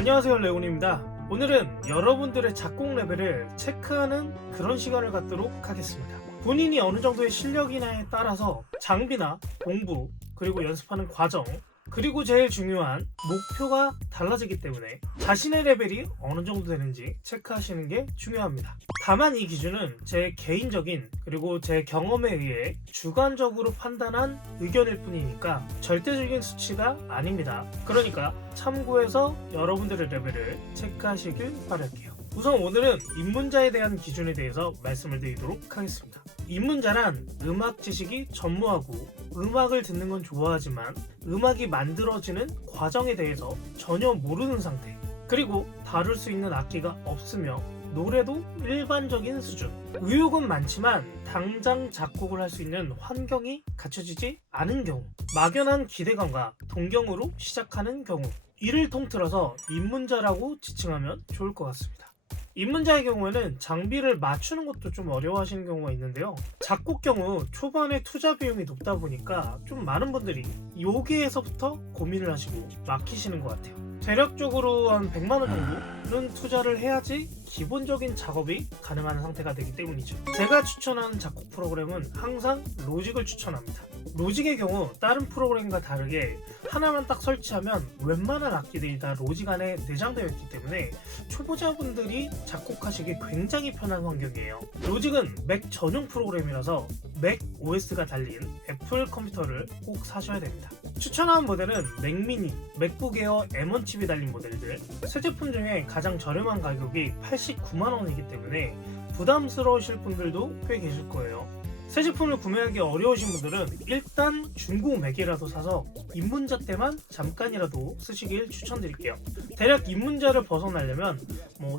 안녕하세요, 레온입니다. 오늘은 여러분들의 작곡 레벨을 체크하는 그런 시간을 갖도록 하겠습니다. 본인이 어느 정도의 실력이냐에 따라서 장비나 공부, 그리고 연습하는 과정, 그리고 제일 중요한 목표가 달라지기 때문에 자신의 레벨이 어느 정도 되는지 체크하시는 게 중요합니다. 다만 이 기준은 제 개인적인 그리고 제 경험에 의해 주관적으로 판단한 의견일 뿐이니까 절대적인 수치가 아닙니다. 그러니까 참고해서 여러분들의 레벨을 체크하시길 바랄게요. 우선 오늘은 입문자에 대한 기준에 대해서 말씀을 드리도록 하겠습니다. 입문자란 음악 지식이 전무하고 음악을 듣는 건 좋아하지만 음악이 만들어지는 과정에 대해서 전혀 모르는 상태, 그리고 다룰 수 있는 악기가 없으며 노래도 일반적인 수준, 의욕은 많지만 당장 작곡을 할 수 있는 환경이 갖춰지지 않은 경우, 막연한 기대감과 동경으로 시작하는 경우, 이를 통틀어서 입문자라고 지칭하면 좋을 것 같습니다. 입문자의 경우에는 장비를 맞추는 것도 좀 어려워하시는 경우가 있는데요. 작곡 경우 초반에 투자 비용이 높다 보니까 좀 많은 분들이 여기에서부터 고민을 하시고 막히시는 것 같아요. 대략적으로 한 100만원 정도는 투자를 해야지 기본적인 작업이 가능한 상태가 되기 때문이죠. 제가 추천하는 작곡 프로그램은 항상 로직을 추천합니다. 로직의 경우 다른 프로그램과 다르게 하나만 딱 설치하면 웬만한 악기들이 다 로직 안에 내장되어 있기 때문에 초보자분들이 작곡하시기 굉장히 편한 환경이에요. 로직은 맥 전용 프로그램이라서 맥 OS가 달린 애플 컴퓨터를 꼭 사셔야 됩니다. 추천하는 모델은 맥미니, 맥북 에어 M1 칩이 달린 모델들, 새 제품 중에 가장 저렴한 가격이 89만원이기 때문에 부담스러우실 분들도 꽤 계실 거예요. 새 제품을 구매하기 어려우신 분들은 일단 중고 맥이라도 사서 입문자 때만 잠깐이라도 쓰시길 추천드릴게요. 대략 입문자를 벗어나려면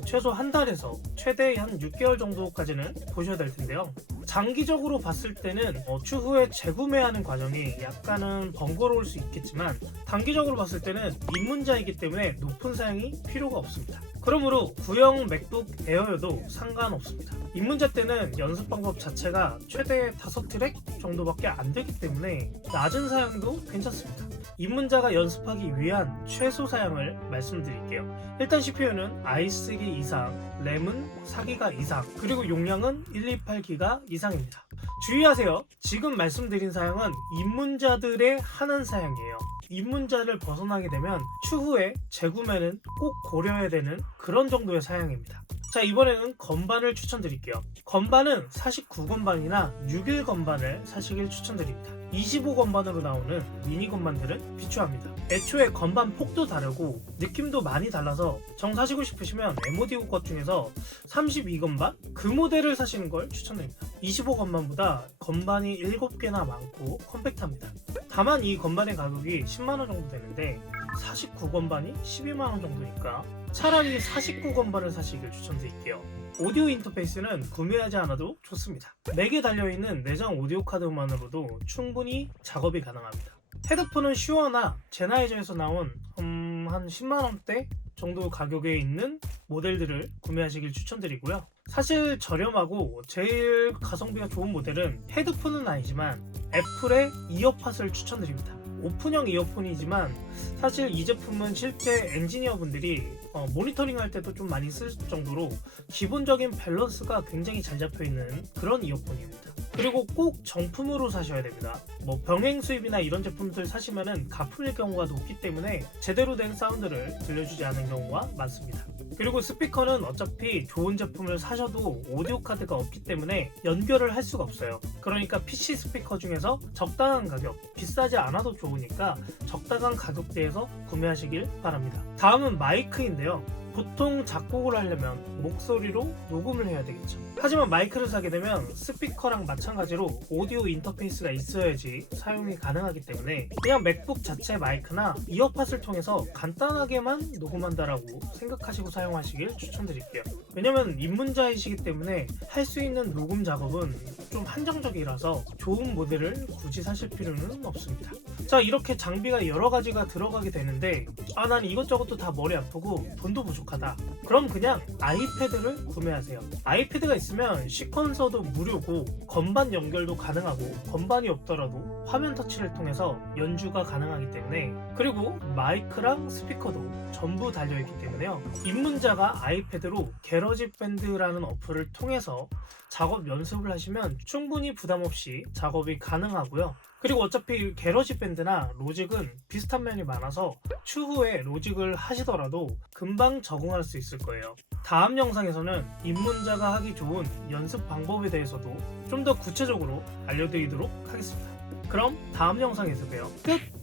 최소 한 달에서 최대 한 6개월 정도까지는 보셔야 될 텐데요. 장기적으로 봤을 때는 추후에 재구매하는 과정이 약간은 번거로울 수 있겠지만 단기적으로 봤을 때는 입문자이기 때문에 높은 사양이 필요가 없습니다. 그러므로 구형 맥북 에어여도 상관없습니다. 입문자 때는 연습 방법 자체가 최대 5트랙 정도밖에 안 되기 때문에 낮은 사양도 괜찮습니다. 입문자가 연습하기 위한 최소 사양을 말씀드릴게요. 일단 CPU는 i3 이상, 램은 4기가 이상, 그리고 용량은 128기가 이상입니다. 주의하세요. 지금 말씀드린 사양은 입문자들의 하는 사양이에요. 입문자를 벗어나게 되면 추후에 재구매는 꼭 고려해야 되는 그런 정도의 사양입니다. 자, 이번에는 건반을 추천드릴게요. 건반은 49건반이나 6일 건반을 사시길 추천드립니다. 25건반으로 나오는 미니 건반들은 비추합니다. 애초에 건반 폭도 다르고 느낌도 많이 달라서 정 사시고 싶으시면 MODO 것 중에서 32건반? 그 모델을 사시는 걸 추천드립니다. 25건반보다 건반이 7개나 많고 컴팩트합니다. 다만 이 건반의 가격이 10만원 정도 되는데 49건반이 12만원 정도니까 차라리 49건반을 사시길 추천드릴게요. 오디오 인터페이스는 구매하지 않아도 좋습니다. 맥에 달려있는 내장 오디오 카드만으로도 충분히 작업이 가능합니다. 헤드폰은 슈어나 제나이저에서 나온 한 10만원대 정도 가격에 있는 모델들을 구매하시길 추천드리고요. 사실 저렴하고 제일 가성비가 좋은 모델은 헤드폰은 아니지만 애플의 이어팟을 추천드립니다. 오픈형 이어폰이지만 사실 이 제품은 실제 엔지니어 분들이 모니터링 할 때도 좀 많이 쓸 정도로 기본적인 밸런스가 굉장히 잘 잡혀있는 그런 이어폰입니다. 그리고 꼭 정품으로 사셔야 됩니다. 병행 수입이나 이런 제품들 사시면은 가품일 경우가 높기 때문에 제대로 된 사운드를 들려주지 않은 경우가 많습니다. 그리고 스피커는 어차피 좋은 제품을 사셔도 오디오 카드가 없기 때문에 연결을 할 수가 없어요. 그러니까 PC 스피커 중에서 적당한 가격, 비싸지 않아도 좋으니까 적당한 가격대에서 구매하시길 바랍니다. 다음은 마이크인데요. 보통 작곡을 하려면 목소리로 녹음을 해야 되겠죠. 하지만 마이크를 사게 되면 스피커랑 마찬가지로 오디오 인터페이스가 있어야지 사용이 가능하기 때문에 그냥 맥북 자체 마이크나 이어팟을 통해서 간단하게만 녹음한다라고 생각하시고 사용하시길 추천드릴게요. 왜냐면 입문자이시기 때문에 할 수 있는 녹음 작업은 좀 한정적이라서 좋은 모델을 굳이 사실 필요는 없습니다. 자, 이렇게 장비가 여러 가지가 들어가게 되는데 난 이것저것도 다 머리 아프고 돈도 부족하다. 그럼 그냥 아이패드를 구매하세요. 아이패드가 있으면 시퀀서도 무료고 건반 연결도 가능하고 건반이 없더라도 화면 터치를 통해서 연주가 가능하기 때문에, 그리고 마이크랑 스피커도 전부 달려있기 때문에요. 입문자가 아이패드로 게러지밴드라는 어플을 통해서 작업 연습을 하시면 충분히 부담 없이 작업이 가능하고요. 그리고 어차피 게러지밴드나 로직은 비슷한 면이 많아서 추후에 로직을 하시더라도 금방 적응할 수 있을 거예요. 다음 영상에서는 입문자가 하기 좋은 연습 방법에 대해서도 좀 더 구체적으로 알려드리도록 하겠습니다. 그럼 다음 영상에서 봬요. 끝!